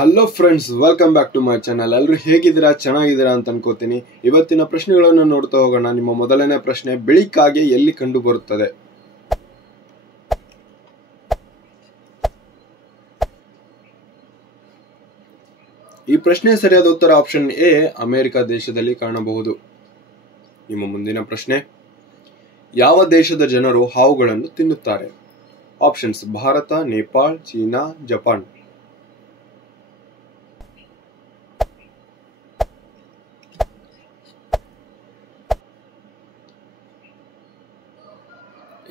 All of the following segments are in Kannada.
Hello friends, welcome back to my channel. ಎಲ್ಲರೂ ಹೇಗಿದ್ದೀರಾ? ಚೆನ್ನಾಗಿದ್ದೀರಾ ಅಂತ ಅನ್ಕೋತೀನಿ. ಇವತ್ತಿನ ಪ್ರಶ್ನೆಗಳನ್ನು ನೋಡ್ತಾ ಹೋಗೋಣ. ನಿಮ್ಮ ಮೊದಲನೇ ಪ್ರಶ್ನೆ, ಬಿಳಿ ಕಾಗೆ ಎಲ್ಲಿ ಕಂಡು ಬರುತ್ತದೆ? ಈ ಪ್ರಶ್ನೆ ಸರಿಯಾದ ಉತ್ತರ ಆಪ್ಷನ್ ಎ, ಅಮೆರಿಕ ದೇಶದಲ್ಲಿ ಕಾಣಬಹುದು. ನಿಮ್ಮ ಮುಂದಿನ ಪ್ರಶ್ನೆ, ಯಾವ ದೇಶದ ಜನರು ಹಾವುಗಳನ್ನು ತಿನ್ನುತ್ತಾರೆ? Options: Bharat, Nepal, China, Japan.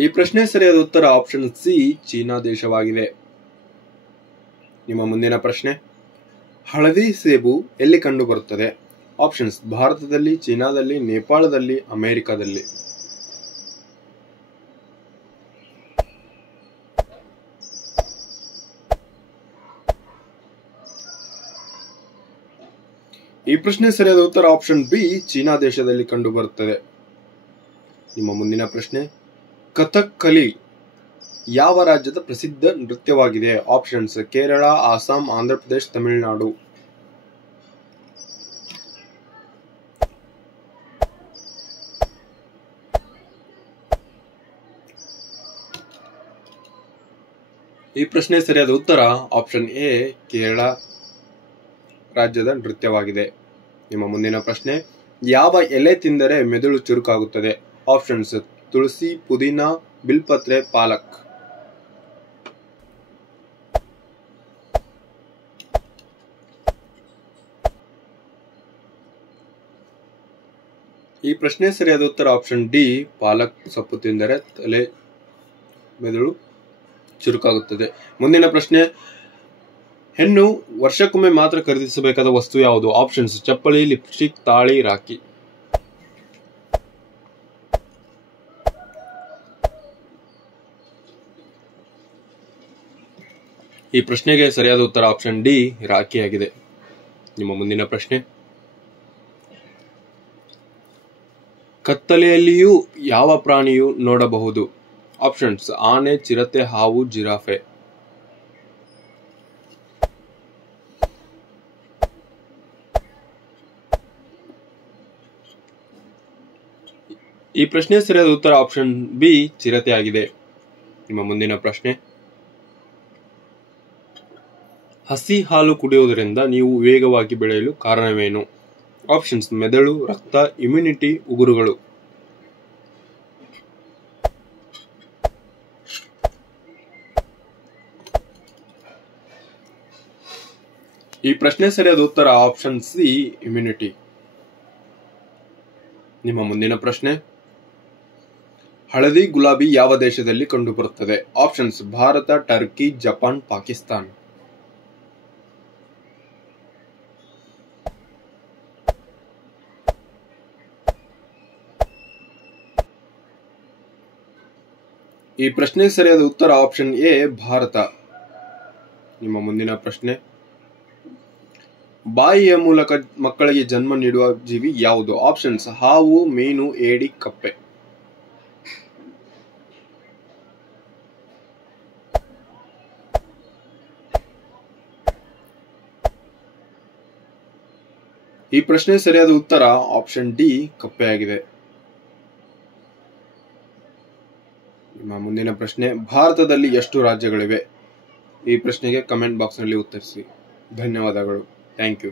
ಈ ಪ್ರಶ್ನೆ ಸರಿಯಾದ ಉತ್ತರ ಆಪ್ಷನ್ ಸಿ, ಚೀನಾ ದೇಶವಾಗಿದೆ. ನಿಮ್ಮ ಮುಂದಿನ ಪ್ರಶ್ನೆ, ಹಳದಿ ಸೇಬು ಎಲ್ಲಿ ಕಂಡು ಬರುತ್ತದೆ? ಆಪ್ಷನ್ಸ್: ಭಾರತದಲ್ಲಿ, ಚೀನಾದಲ್ಲಿ, ನೇಪಾಳದಲ್ಲಿ, ಅಮೆರಿಕದಲ್ಲಿ. ಈ ಪ್ರಶ್ನೆ ಸರಿಯಾದ ಉತ್ತರ ಆಪ್ಷನ್ ಬಿ, ಚೀನಾ ದೇಶದಲ್ಲಿ ಕಂಡು ಬರುತ್ತದೆ. ನಿಮ್ಮ ಮುಂದಿನ ಪ್ರಶ್ನೆ, ಕಥಕ್ಕಲಿ ಯಾವ ರಾಜ್ಯದ ಪ್ರಸಿದ್ಧ ನೃತ್ಯವಾಗಿದೆ? ಆಪ್ಷನ್ಸ್: ಕೇರಳ, ಅಸ್ಸಾಂ, ಆಂಧ್ರಪ್ರದೇಶ, ತಮಿಳುನಾಡು. ಈ ಪ್ರಶ್ನೆ ಸರಿಯಾದ ಉತ್ತರ ಆಪ್ಷನ್ ಎ, ಕೇರಳ ರಾಜ್ಯದ ನೃತ್ಯವಾಗಿದೆ. ನಿಮ್ಮ ಮುಂದಿನ ಪ್ರಶ್ನೆ, ಯಾವ ಎಲೆ ತಿಂದರೆ ಮೆದುಳು ಚುರುಕಾಗುತ್ತದೆ? ಆಪ್ಷನ್ಸ್: ತುಳಸಿ, ಪುದೀನಾ, ಬಿಲ್ಪತ್ರೆ, ಪಾಲಕ್. ಈ ಪ್ರಶ್ನೆ ಸರಿಯಾದ ಉತ್ತರ ಆಪ್ಷನ್ ಡಿ, ಪಾಲಕ್ ಸೊಪ್ಪು ತಿಂದರೆ ಮೆದುಳು ಚುರುಕಾಗುತ್ತದೆ. ಮುಂದಿನ ಪ್ರಶ್ನೆ, ಹೆಣ್ಣು ವರ್ಷಕ್ಕೊಮ್ಮೆ ಮಾತ್ರ ಖರೀದಿಸಬೇಕಾದ ವಸ್ತು ಯಾವುದು? ಆಪ್ಷನ್ಸ್: ಚಪ್ಪಲಿ, ಲಿಪ್ಸ್ಟಿಕ್, ತಾಳಿ, ರಾಖಿ. ಈ ಪ್ರಶ್ನೆಗೆ ಸರಿಯಾದ ಉತ್ತರ ಆಪ್ಷನ್ ಡಿ, ರಾಖಿಯಾಗಿದೆ. ನಿಮ್ಮ ಮುಂದಿನ ಪ್ರಶ್ನೆ, ಕತ್ತಲೆಯಲ್ಲಿಯೂ ಯಾವ ಪ್ರಾಣಿಯು ನೋಡಬಹುದು? ಆಪ್ಷನ್ಸ್: ಆನೆ, ಚಿರತೆ, ಹಾವು, ಜಿರಾಫೆ. ಈ ಪ್ರಶ್ನೆ ಸರಿಯಾದ ಉತ್ತರ ಆಪ್ಷನ್ ಬಿ, ಚಿರತೆ ಆಗಿದೆ. ನಿಮ್ಮ ಮುಂದಿನ ಪ್ರಶ್ನೆ, ಹಸಿ ಹಾಲು ಕುಡಿಯುವುದರಿಂದ ನೀವು ವೇಗವಾಗಿ ಬೆಳೆಯಲು ಕಾರಣವೇನು? ಆಪ್ಷನ್ಸ್: ಮೆದುಳು, ರಕ್ತ, ಇಮ್ಯುನಿಟಿ, ಉಗುರುಗಳು. ಈ ಪ್ರಶ್ನೆ ಸರಿಯಾದ ಉತ್ತರ ಆಪ್ಷನ್ ಸಿ, ಇಮ್ಯುನಿಟಿ. ನಿಮ್ಮ ಮುಂದಿನ ಪ್ರಶ್ನೆ, ಹಳದಿ ಗುಲಾಬಿ ಯಾವ ದೇಶದಲ್ಲಿ ಕಂಡುಬರುತ್ತದೆ? Options: Bharat, Turkey, Japan, Pakistan. ಈ ಪ್ರಶ್ನೆ ಸರಿಯಾದ ಉತ್ತರ ಆಪ್ಷನ್ ಎ, ಭಾರತ. ನಿಮ್ಮ ಮುಂದಿನ ಪ್ರಶ್ನೆ, ಬಾಯಿಯ ಮೂಲಕ ಮಕ್ಕಳಿಗೆ ಜನ್ಮ ನೀಡುವ ಜೀವಿ ಯಾವುದು? ಆಪ್ಷನ್ಸ್: ಹಾವು, ಮೀನು, ಏಡಿ, ಕಪ್ಪೆ. ಈ ಪ್ರಶ್ನೆ ಸರಿಯಾದ ಉತ್ತರ ಆಪ್ಷನ್ ಡಿ, ಕಪ್ಪೆಯಾಗಿದೆ. ನಿಮ್ಮ ಮುಂದಿನ ಪ್ರಶ್ನೆ, ಭಾರತದಲ್ಲಿ ಎಷ್ಟು ರಾಜ್ಯಗಳಿವೆ? ಈ ಪ್ರಶ್ನೆಗೆ ಕಮೆಂಟ್ ಬಾಕ್ಸ್ ನಲ್ಲಿ ಉತ್ತರಿಸಿ. ಧನ್ಯವಾದಗಳು. Thank you.